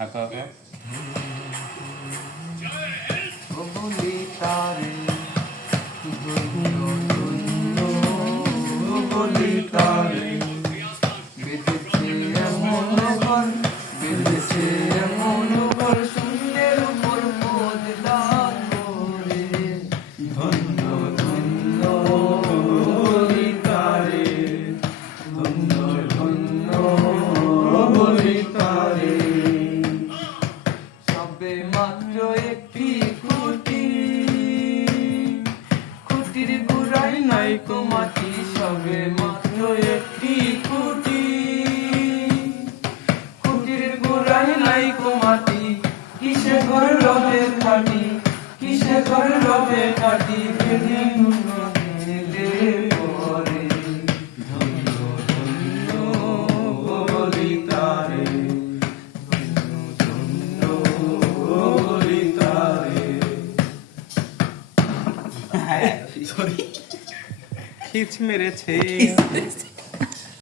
আঁকা বলি তারে ধন্য ধন্য বলি তারে বেঁধেছে এমন ঘর বেঁধেছে এমন ঘর শূন্যের উপর মজদার করে ধন্য ধন্য বলি তারে ধন্য ধন্য বলি তারে সবে মাত্র একটি খুঁটি খুঁটির গোড়ায় নাই কো মাটি সবে মাত্র একটি খুঁটি খুঁটির গোড়ায় নাই কো মাটি কিসে ঘর রবে খাটি কিসে ঘর রবে খাটি যেদিন মেলে পরে ধন্য ধন্য বলি তারে খিচ মেরেছে